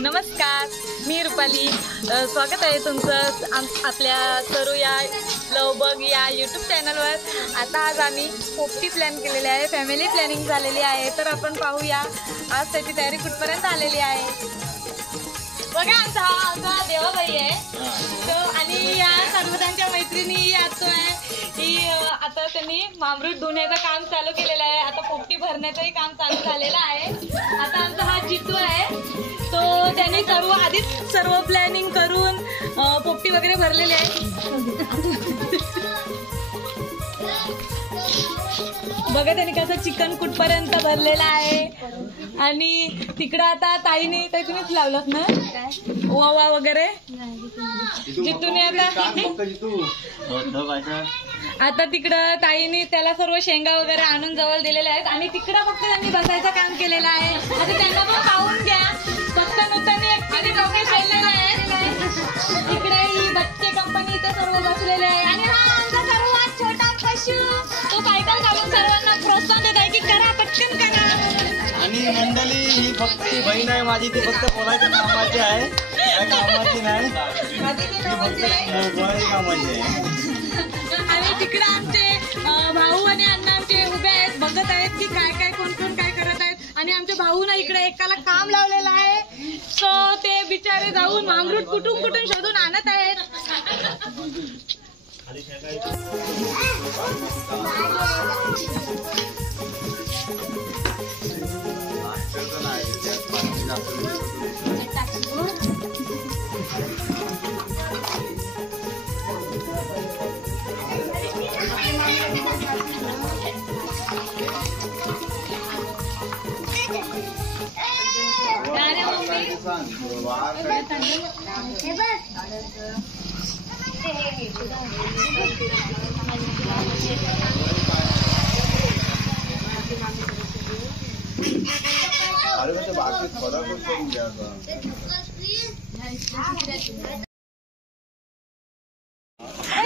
नमस्कार, मी रुपाली. स्वागत आहे तुमचं आपल्या सरू या लवबग या यूट्यूब चॅनलवर. आता आज आम्ही पोपटी प्लॅन केलेली आहे, फॅमिली प्लॅनिंग झालेली आहे. तर आपण पाहूया आज त्याची तयारी कुठपर्यंत आलेली आहे. बघा आमचा देवाबाई आहे तो, आणि या सर्वजणांच्या मैत्रिणी यातो आहे ही. आता त्यांनी मामरूट धुण्याचं काम चालू केलेलं आहे. आता पोपटी भरण्याचंही काम चालू झालेलं आहे. आता आमचा हा जितू आहे तो, त्यांनी आधीच सर्व प्लॅनिंग करून पोपटी वगैरे भरलेली आहे. बघा त्यांनी कसं चिकन कुठपर्यंत भरलेलं आहे. आणि तिकडं आता ताईने ते तुम्हीच लावलात ना ओवा वगैरे जितूने. आता तिकडं ताईने त्याला सर्व शेंगा वगैरे आणून जवळ दिलेल्या आहेत. आणि तिकडं फक्त त्यांनी बसायचं काम केलेलं आहे. आता त्यांना पण पाहून घ्या. फक्त नूतनी आणि डोके खेळलेले आहेत. तिकडे ही बच्चे कंपनीचे सर्व बसलेले आहे. आणि हा आमचा सर्वात छोटा पशु तो सायकल घालून सर्वांना प्रोत्साहन देत आहे की करा, पटकन करा. आणि मंडळी ही फक्त बहीण आहे माझी, ती फक्त बोलायच्या कामाची आहे, काय कामाची नाही, बोलायची कामाची आहे. आणि तिकडे आमचे भाऊ आणि अण्णा आमचे उभे आहेत, बघत आहेत की काय काय कोण कोण काय करत आहेत. आणि आमच्या भाऊ ना इकडे एकाला काम लावलेलं आहे. सो ते बिचारे जाऊन मामरूट कुठून कुठून शोधून आणत आहेत.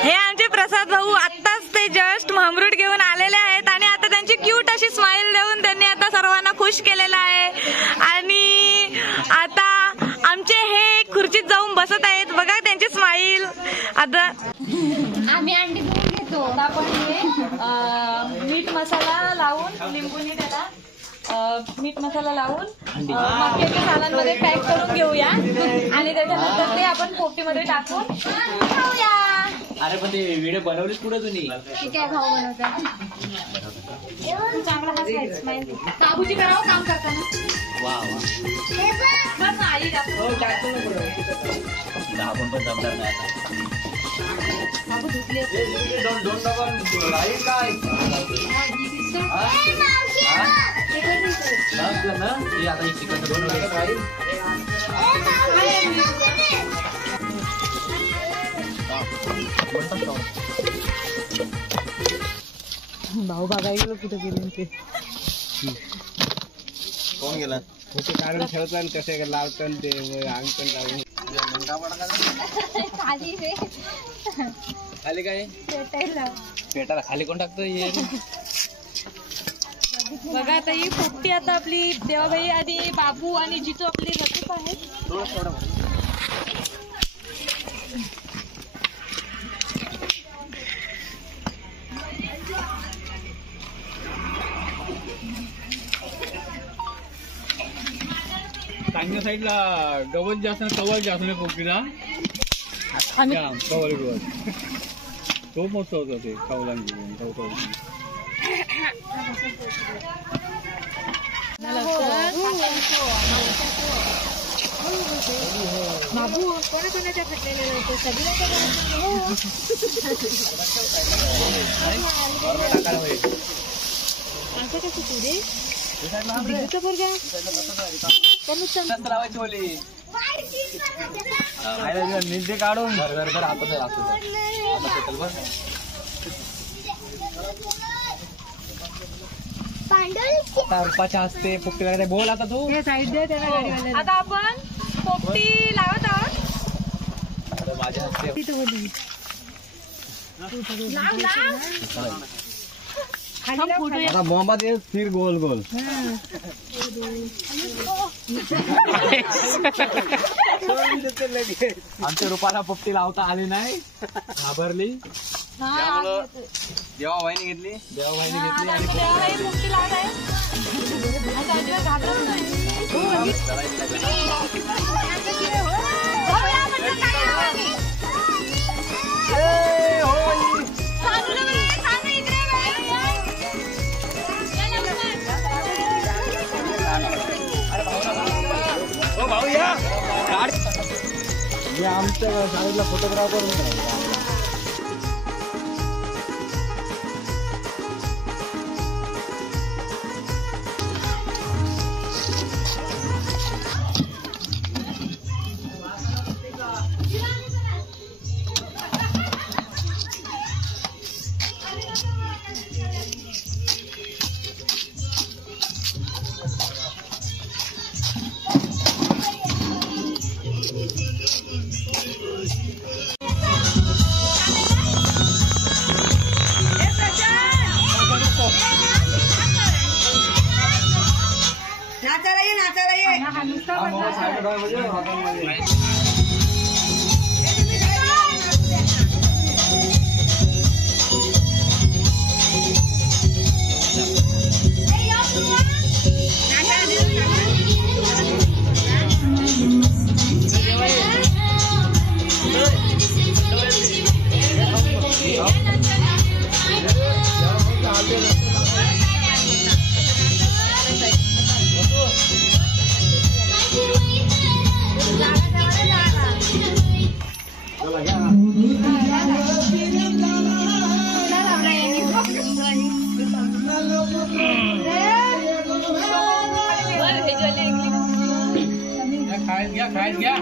हे आमचे प्रसाद भाऊ आत्ताच ते जस्ट मामरूट घेऊन आलेले आहेत. आणि आता त्यांची क्यूट अशी स्माइल देऊन त्यांनी आता सर्वांना खुश केलेलं आहे. आणि आता आमचे हे खुर्चीत जाऊन बसत आहेत. बघा त्यांची स्माइल. आता आम्ही अंडी घेतो. आपण हे मीठ मसाला लावून लिंबूने त्याला मीठ मसाला लावून मक्याच्या सालांमध्ये पॅक करून घेऊया. आणि त्याच्यानंतर ते आपण पोपटीमध्ये टाकून खाऊया. अरे पण ते व्हिडिओ बनवलीस पुढे तुम्ही? ठीक आहे, भाऊ बनवता चांगला काबूची करावं काम करताना. वा वा, आई आपण पण जमणार नाही. बाबू धुतले भाऊ बघा गेलो कुठे गेले ते. कोण गेला? कुठे काढून ठेवतात कसे लावतात ते अंगण लावून. खाली काय पेटाला खाली कोण टाकतो? बघा आता ही पोपटी आता आपली देवाबाई आणि बाबू आणि जितू आपली रचत आहेत. चांगल्या साईडला गवत जास्त कवल जास्त नाही पोपटीला. कवल गवत तो मस्त होता ते कवलांची. बाबू कोणाकोणाच्या फाटलेले लोक सगळ्या कशी तुझे निधी काढून रुपाच्या हस्ते पोपटी वगैरे बोल. आता तू साईड दे त्याला. आता आपण पोपटी लावत आहोत. माझ्या हस्ते आता मोहम्मद ये फिर गोल गोल. आमच्या रुपाला पोपटी लावता आली नाही, घाबरली. त्यामुळं देवा वाहिनी घेतली आमच्या साईडला फोटोग्राफर खायत घ्या.